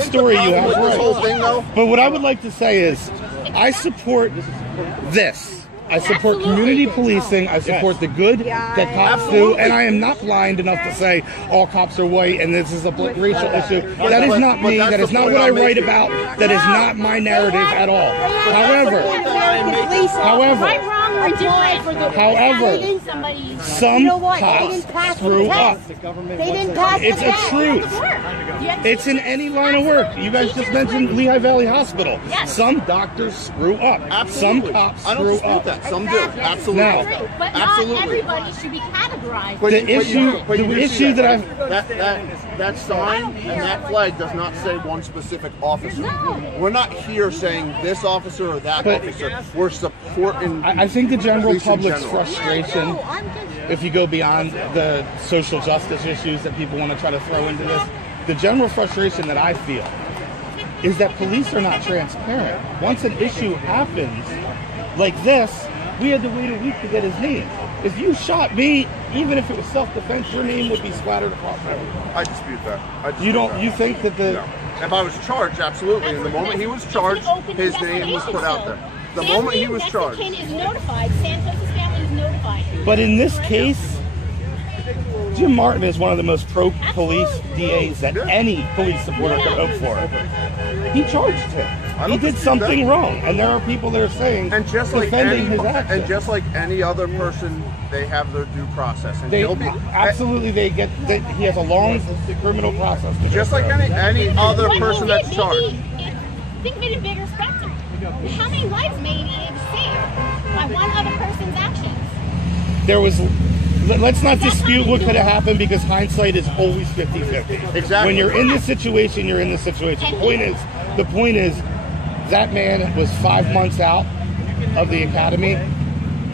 story you have. This whole thing, though. But what I would like to say is, I support this. I support community policing. I support the good that cops do, and I am not blind enough to say all cops are white and this is a racial issue. That is not me. That is not what I write about. That is not my narrative at all. However, some cops screw up. It's a truth. It's in any line of work. You guys just mentioned Lehigh Valley Hospital. Some doctors screw up. Some cops screw up. Some do, absolutely. Now, but not everybody should be categorized. The issue that I've that sign and that flag does not say one specific officer. No. We're not here saying this officer or that officer. We're supporting. I think the general public's frustration, if you go beyond the social justice issues that people want to try to throw into this, the general frustration that I feel is that police are not transparent. Once an issue happens like this, we had to wait a week to get his name. If you shot me, even if it was self-defense, your name would be splattered across everything. I dispute that. You think that the... No. If I was charged, absolutely. And the moment he was charged, his name was put out there. The moment he was charged. Is notified. Santos' family is notified. But in this case, Jim Martin is one of the most pro-police DAs that any police supporter could hope for. He charged him. He did something wrong, and there are people that are saying, defending his actions. And just like any other person, they have their due process. And he has a long criminal process. Just like any other person that's charged. Think of it in bigger spectrum. How many lives may he have saved by one other person's actions? There was... Let's not dispute what could have happened, because hindsight is always 50-50. Exactly. When you're in this situation, you're in this situation. The point is, that man was 5 months out of the academy.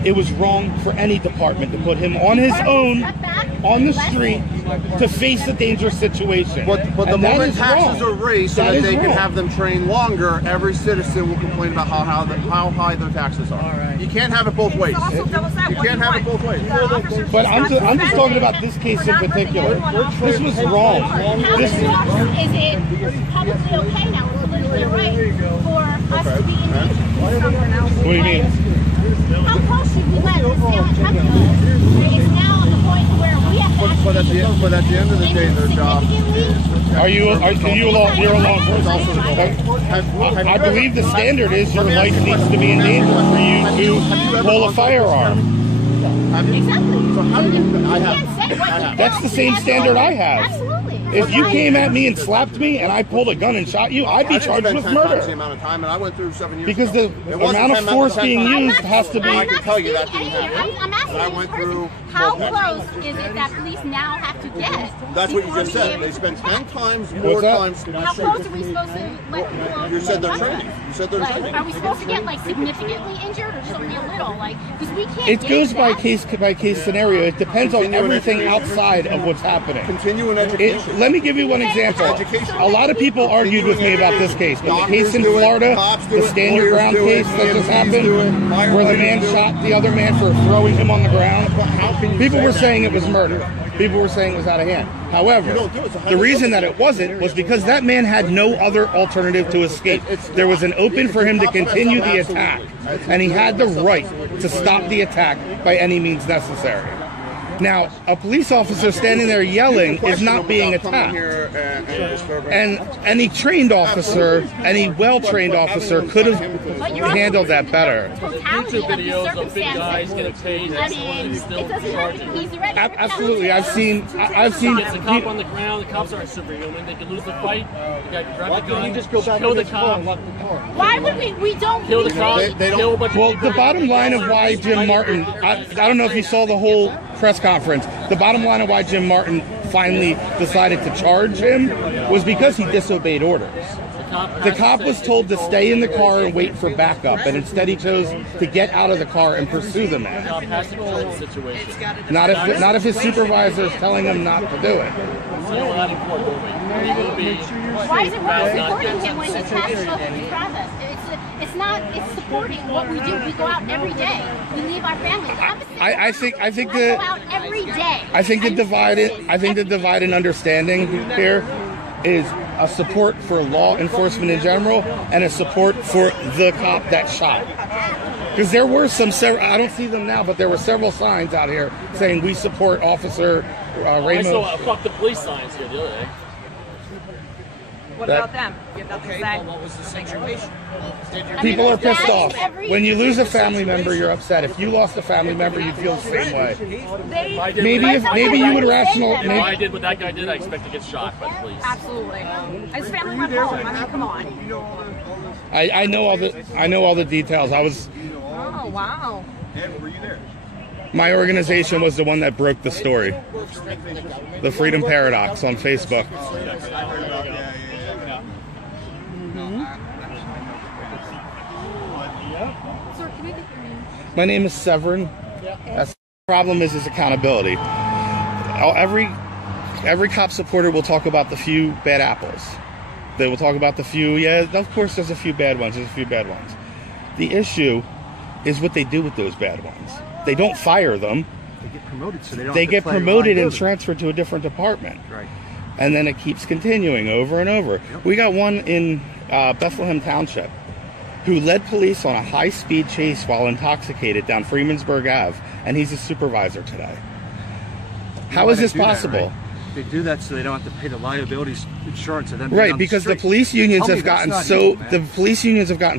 It was wrong for any department to put him on his own, on the street, to face a dangerous situation. But the moment taxes are raised so that they can have them train longer, every citizen will complain about how high their taxes are. You can't have it both ways. You can't have it both ways. But I'm just talking about this case in particular. This was wrong. Is it publicly okay now, politically right, for us to be engaged? What do you mean? How close should we let this down temporarily? It's now at the point where we have to but at the end of the day, their job is... You're a law enforcement? I believe the standard is your life needs to be in danger for you to pull a firearm. Exactly. So how do you... I have. That's the same standard I have. Absolutely. If you came at me and slapped me and I pulled a gun and shot you, I'd be charged with murder. The amount of time, and I went through 7 years because ago. The amount of force being used has to be... I can tell you that didn't happen. I'm asking how close is it that police now have to get? That's what you just said. They spend 10 times more times. How close are we supposed to let people... You said they're training. You said they're training. Are we supposed to get like significantly injured or just only a little? Like, because we can't... It goes by case scenario. It depends on everything outside of what's happening. Continuing education. Let me give you one example. A lot of people argued with me about this case, but the case in Florida, the stand your ground case that just happened, where the man shot the other man for throwing him on the ground, people were saying it was murder. People were saying it was out of hand. However, the reason that it wasn't was because that man had no other alternative to escape. There was an open for him to continue the attack, and he had the right to stop the attack by any means necessary. Now, a police officer standing there yelling is not being attacked. And any trained officer, any well-trained officer could have handled that better. YouTube videos of big guys getting tased. I mean, it doesn't happen. He's already... Absolutely. I've seen... Gets the cop on the ground, the cops aren't superhuman. They can lose the fight. The guy can grab the gun, kill the cop. Why would we don't... Kill the cop, kill a bunch of people. Well, the bottom line of why Jim Martin... I don't know if you saw the whole press conference. The bottom line of why Jim Martin finally decided to charge him was because he disobeyed orders. The cop was told to stay in the car and wait for backup, and instead he chose to get out of the car and pursue the man. Not if his supervisor is telling him not to do it. Why is it wrong supporting him when he's passed the process? It's supporting what we do. We go out every day. We leave our families. I think go out every day. I think the divide in understanding here is a support for law enforcement in general and a support for the cop that shot. Because there were I don't see them now, but there were several signs out here saying we support Officer Ramos. I saw fuck the police signs here the other day. What about them? You have nothing to say? What was the situation? People are pissed off. When you lose a family member, you're upset. If you lost a family member, you'd feel the same way. Maybe you would rational. If I did what that guy did, I expect to get shot by the police. Absolutely. His family went home. I mean, come on. I know all the details. Oh, wow. Were you there? My organization was the one that broke the story. The Freedom Paradox on Facebook. Sir, can we get your name? My name is Severin. That's the problem is accountability. Every cop supporter will talk about the few bad apples. They will talk about the few, yeah, of course there's a few bad ones, The issue is what they do with those bad ones. They don't fire them. They get promoted, so they don't. They get promoted and transferred to a different department. Right. And then it keeps continuing over and over. Yep. We got one in Bethlehem Township who led police on a high-speed chase while intoxicated down Freemansburg Ave, and he's a supervisor today. How is this possible? They do that so they don't have to pay the liability insurance of them. Right, because the police unions have gotten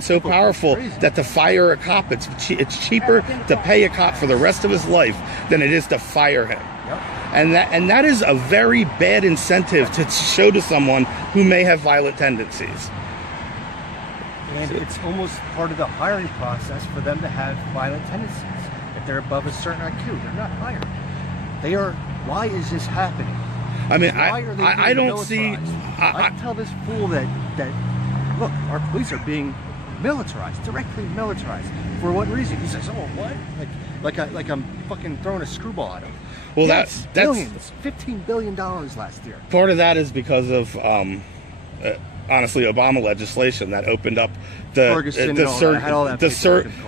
so powerful that to fire a cop, it's cheaper to pay a cop for the rest of his life than it is to fire him. Yep. And that is a very bad incentive to show to someone who may have violent tendencies. And it's almost part of the hiring process for them to have violent tendencies. If they're above a certain IQ, they're not hired. They are. Why is this happening? I mean, I don't see. I tell this fool that look, our police are being militarized, directly militarized. For what reason? He says, "Oh, what? Like I'm fucking throwing a screwball at him." Well, yes, that's billions, $15 billion last year. Part of that is because of honestly Obama legislation that opened up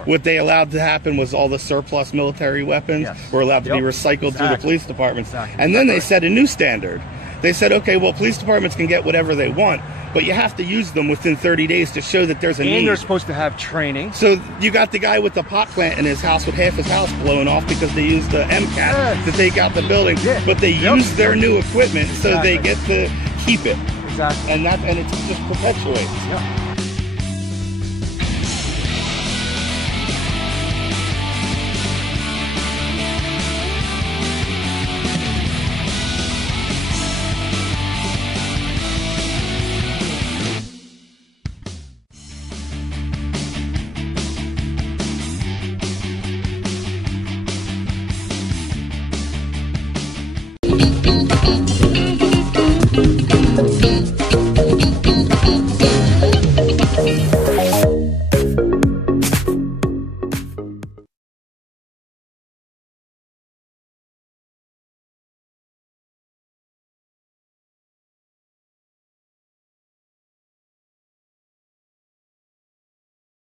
what they allowed to happen was all the surplus military weapons were allowed to be recycled through the police departments. And then they set a new standard. They said, okay, well, police departments can get whatever they want, but you have to use them within 30 days to show that there's a need. And they're supposed to have training. So you got the guy with the pot plant in his house with half his house blown off because they used the MCAT to take out the building, but they use their new equipment so they get to keep it. Exactly. And it just perpetuates. Yeah.